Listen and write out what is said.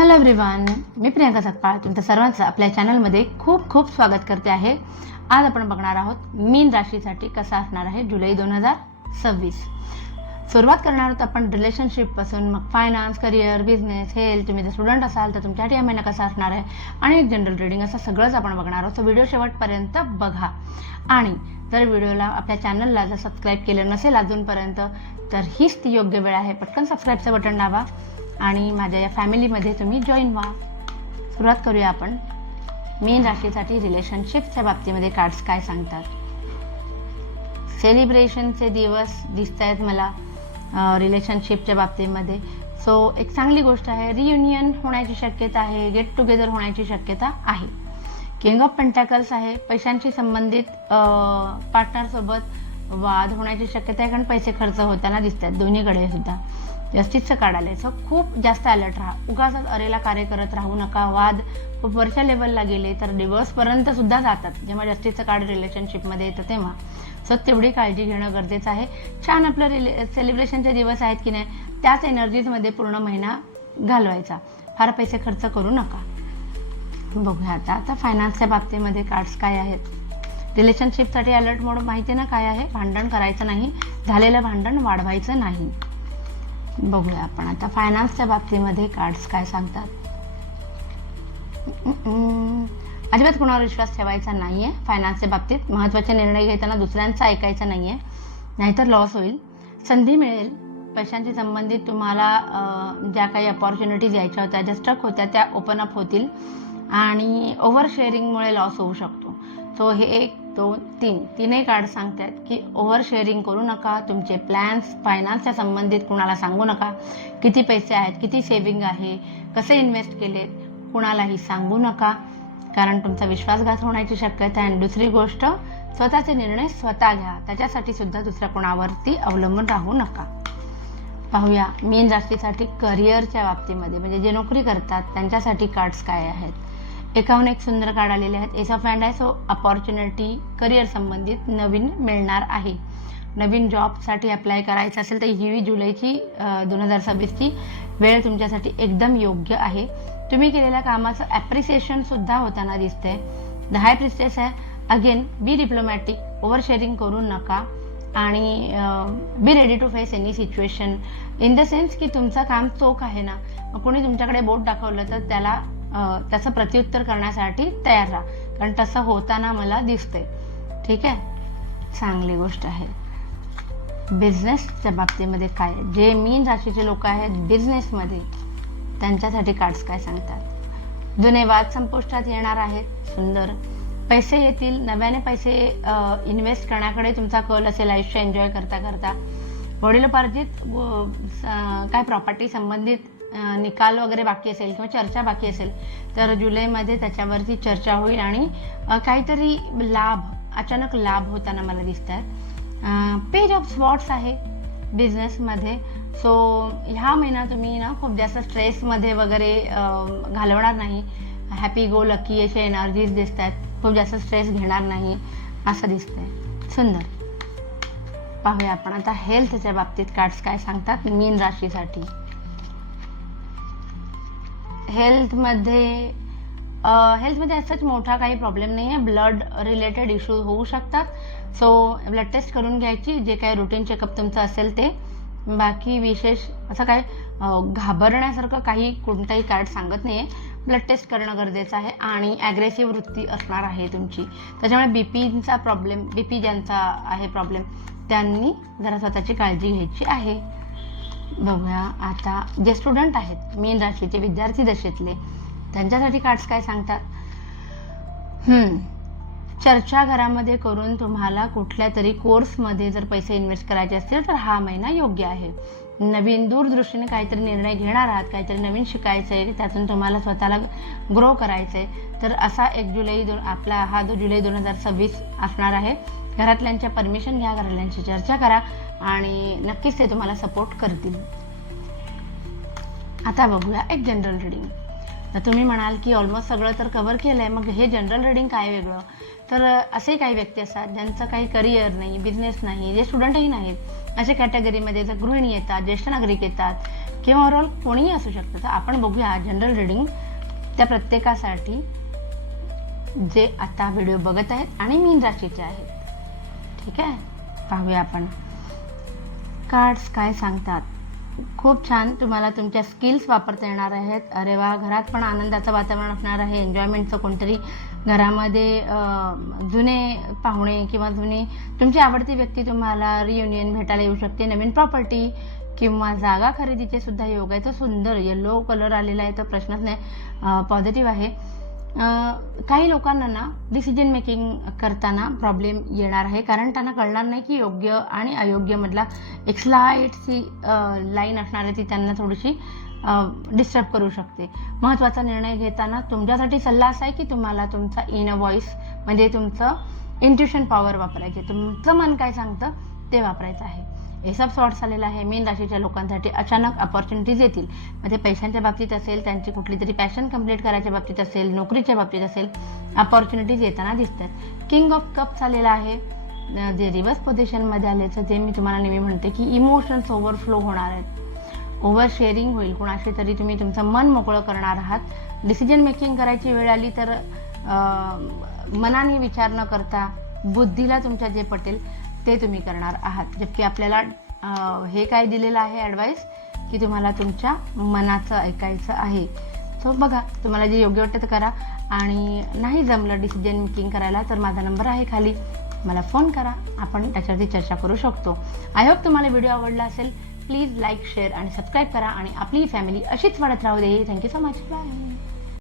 Hello everyone, मी प्रियंका सतपाळ तुमच्या सर्वांचं आपल्या चॅनलमध्ये खूप खूप स्वागत करते आहे। आज आपण बघणार आहोत मीन राशीसाठी कसा असणार आहे जुलै 2026। सुरुवात करणार आहोत आपण रिलेशनशिपपासून, मग फायनान्स, करिअर, बिझनेस, हेल्थ। तुम्ही जर स्टुडंट असाल तर तुमच्यासाठी हा महिना कसा असणार आहे आणि एक जनरल रीडिंग, असं सगळंच आपण बघणार आहोत। व्हिडिओ शेवटपर्यंत बघा आणि जर व्हिडिओला आपल्या चॅनलला जर सबस्क्राईब केलं नसेल अजूनपर्यंत तर हीच ती योग्य वेळ आहे। पटकन सबस्क्राईबचं बटन दाबा आणि माझ्या या फॅमिलीमध्ये तुम्ही जॉईन व्हा। सुरुवात करूया आपण मीन राशीसाठी रिलेशनशिपच्या बाबतीमध्ये कार्ड्स काय सांगतात। सेलिब्रेशनचे दिवस दिसत आहेत मला रिलेशनशिपच्या बाबतीमध्ये। सो एक चांगली गोष्ट आहे, रियुनियन होण्याची शक्यता आहे, गेट टुगेदर होण्याची शक्यता आहे। किंग ऑफ पेंटॅकल्स आहे, पैशांशी संबंधित पार्टनरसोबत वाद होण्याची शक्यता आहे, कारण पैसे खर्च होताना दिसत आहेत दोन्हीकडे सुद्धा। जस्टिसचं कार्ड आलंय, सो खूप जास्त अलर्ट राहा, उगाच अरेला कार्य करत राहू नका। वाद खूप वरच्या लेवलला गेले तर डिवोर्सपर्यंत सुद्धा जातात जेव्हा जस्टिसचं कार्ड रिलेशनशिपमध्ये येतं तेव्हा। सो तेवढी काळजी घेणं गरजेचं आहे। छान आपलं सेलिब्रेशनचे दिवस आहेत की नाही, त्याच एनर्जीजमध्ये पूर्ण महिना घालवायचा, फार पैसे खर्च करू नका। बघूया आता फायनान्सच्या बाबतीमध्ये कार्ड्स काय आहेत। रिलेशनशिपसाठी अलर्ट मोड माहिती ना काय आहे, भांडण करायचं नाही, झालेलं भांडण वाढवायचं नाही। बघूया आपण आता फायनान्सच्या बाबतीमध्ये कार्ड्स काय सांगतात। अजिबात कुणावर विश्वास ठेवायचा नाहीये फायनान्सच्या बाबतीत। महत्त्वाचे निर्णय घेताना दुसऱ्यांचा ऐकायचा नाहीये, नाहीतर लॉस होईल। संधी मिळेल, पैशांशी संबंधित तुम्हाला ज्या काही अपॉर्च्युनिटीज यायच्या होत्या, ज्या स्टक होत्या, त्या ओपन अप होतील आणि ओव्हर शेअरिंगमुळे लॉस होऊ शकतो। सो हे 1 2 3 तीनही कार्ड सांगतात की ओव्हर शेअरिंग करू नका। तुमचे प्लॅन्स फायनान्सच्या संबंधित कुणाला सांगू नका। किती पैसे आहेत, किती सेव्हिंग आहे, कसे इन्व्हेस्ट केलेत, कुणालाही सांगू नका, कारण तुमचा विश्वासघात होण्याची शक्यता आहे। आणि दुसरी गोष्ट, स्वतःचे निर्णय स्वतः घ्या, त्याच्यासाठी सुद्धा दुसऱ्या कोणावरती अवलंबून राहू नका। पाहूया मीन राशीसाठी करिअरच्या बाबतीमध्ये, म्हणजे जे नोकरी करतात त्यांच्यासाठी कार्ड्स काय आहेत। एकाहून एक सुंदर कार्ड आलेले आहेत। एस ऑफ हँड आहे, सो अपॉर्च्युनिटी करिअर संबंधित नवीन मिळणार आहे। नवीन जॉबसाठी अप्लाय करायचं असेल तर ही जुलैची 2026ची वेळ तुमच्यासाठी एकदम योग्य आहे। तुम्ही केलेल्या कामाचं ॲप्रिसिएशन सुद्धा होताना दिसते। द हाय प्रिस्टेस आहे, again be diplomatic, over sharing करू नका आणि be ready to face any situation, in the sense की तुमचं काम चोख आहे ना, कोणी तुमच्याकडे बोट दाखवलं तर त्याचं प्रत्युत्तर करण्यासाठी तयार राहा, कारण तसं होताना मला दिसतंय। ठीक आहे, चांगली गोष्ट आहे। बिझनेसच्या बाबतीमध्ये काय, जे मीन राशीचे लोक आहेत बिझनेसमध्ये, त्यांच्यासाठी कार्ड्स काय सांगतात। जुने वाद संपुष्टात येणार आहेत, सुंदर पैसे येतील, नव्याने पैसे इन्व्हेस्ट करण्याकडे तुमचा कल असेल आयुष्य एन्जॉय करता करता। वडिलोपार्जित काय प्रॉपर्टी संबंधित निकाल वगैरे बाकी असेल किंवा चर्चा बाकी असेल तर जुलैमध्ये त्याच्यावरती चर्चा होईल आणि काहीतरी लाभ, अचानक लाभ होताना मला दिसत आहेत। पेज ऑफ स्वॉर्ड्स आहे बिझनेसमध्ये। सो ह्या महिना तुम्ही ना खूप जास्त स्ट्रेसमध्ये वगैरे घालवणार नाही। हॅपी गो लकी असे एनर्जीज दिसत आहेत, खूप जास्त स्ट्रेस घेणार नाही असं दिसतंय, सुंदर। पाहूया आपण आता हेल्थच्या बाबतीत कार्ड्स काय सांगतात मीन राशीसाठी। हेल्थमध्ये असंच मोठा काही प्रॉब्लेम नाही आहे, ब्लड रिलेटेड इश्यूज होऊ शकतात। सो ब्लड टेस्ट करून घ्यायची, जे काही रुटीन चेकअप तुमचं असेल ते। बाकी विशेष असं काय घाबरण्यासारखं काही कोणताही कार्ड सांगत नाही आहे। ब्लड टेस्ट करणं गरजेचं आहे आणि ॲग्रेसिव्ह वृत्ती असणार आहे तुमची, त्याच्यामुळे बीपीचा प्रॉब्लेम, बीपी ज्यांचा आहे प्रॉब्लेम, त्यांनी जरा स्वतःची काळजी घ्यायची आहे। बघूया आता जे स्टुडंट आहेत मीन राशीचे, विद्यार्थी दशेतले, त्यांच्यासाठी कार्ड्स काय सांगतात। चर्चा घरामध्ये करून तुम्हाला कुठल्या तरी कोर्समध्ये जर पैसे इन्व्हेस्ट करायचे असतील तर हा महिना योग्य आहे। नवीन दूरदृष्टीने काहीतरी निर्णय घेणार आहात, काहीतरी नवीन शिकायचं आहे, त्यातून तुम्हाला स्वतःला ग्रो करायचं आहे, तर असा 1 जुलै आपला हा जुलै 2026 असणार आहे। घरातल्यांच्या परमिशन घ्या, घरातल्यांची चर्चा करा आणि नक्कीच ते तुम्हाला सपोर्ट करतील। आता बघूया एक जनरल रीडिंग। तर तुम्ही म्हणाल की ऑलमोस्ट सगळं तर कव्हर केलं आहे, मग हे जनरल रीडिंग काय वेगळं। तर असे काही व्यक्ती असतात ज्यांचं काही करिअर नाही, बिझनेस नाही, जे स्टुडंटही नाहीत, अशा कॅटेगरीमध्ये जर गृहिणी येतात, ज्येष्ठ नागरिक येतात किंवा ओव्हरऑल कोणीही असू शकतं. तर आपण बघूया जनरल रिडिंग त्या प्रत्येकासाठी जे आता व्हिडिओ बघत आहेत आणि मीन राशीचे आहेत. ठीक आहे, पाहूया आपण कार्ड्स काय सांगतात. खूप छान, तुम्हाला तुमच्या स्किल्स वापरता येणार आहेत. अरे वा, घरात पण आनंदाचं वातावरण असणार आहे, एन्जॉयमेंटचं. कोणतरी घरामध्ये जुने पाहुणे किंवा जुने तुमची आवडती व्यक्ती तुम्हाला रियुनियन भेटायला येऊ शकते. नवीन प्रॉपर्टी किंवा जागा खरेदीचे सुद्धा योग आहे. तो सुंदर येलो कलर आलेला आहे, तर प्रश्नच नाही, पॉझिटिव्ह आहे. काही लोकांना ना डिसिजन मेकिंग करताना प्रॉब्लेम येणार आहे, कारण त्यांना कळणार नाही की योग्य आणि अयोग्य मधला एक स्लाईटची लाईन असणार आहे, ती त्यांना थोडीशी डिस्टर्ब करू शकते. महत्त्वाचा निर्णय घेताना तुमच्यासाठी सल्ला असा आहे की तुम्हाला तुमचा इनर व्हॉइस म्हणजे तुमचं इंट्युशन पॉवर वापरायचे. तुमचं मन काय सांगतं ते वापरायचं आहे. एस ऑफ सॉर्ट्स आलेला आहे. मीन राशीच्या लोकांसाठी अचानक अपॉर्च्युनिटीज येतील. मग ते पैशांच्या बाबतीत असेल, त्यांची कुठली तरी पॅशन कंप्लीट करायच्या बाबतीत असेल, नोकरीच्या बाबतीत असेल, अपॉर्च्युनिटीज येताना दिसतात. किंग ऑफ कप्स आलेला आहे, जे रिव्हर्स पोझिशनमध्ये आल्याचं, जे मी तुम्हाला नेहमी म्हणते की इमोशन्स ओव्हरफ्लो होणार आहेत, ओव्हर शेअरिंग होईल. कुणाशी तरी तुम्ही तुमचं मन मोकळं करणार आहात. डिसिजन मेकिंग करायची वेळ आली तर मनाने विचार न करता बुद्धीला तुमच्या जे पटेल ते तुम्ही करणार आहात. जबकी आपल्याला हे काय दिलेलं आहे ॲडवाईस की तुम्हाला तुमच्या मनाचं ऐकायचं आहे. सो बघा, तुम्हाला जे योग्य वाटतं ते करा. आणि नाही जमलं डिसिजन मेकिंग करायला तर माझा नंबर आहे खाली, मला फोन करा, आपण त्याच्यावरती चर्चा करू शकतो. आय होप तुम्हाला व्हिडिओ आवडला असेल. प्लीज लाईक, शेअर आणि सबस्क्राईब करा आणि आपली फॅमिली अशीच वाढत राहू दे. Thank you so much. बाय.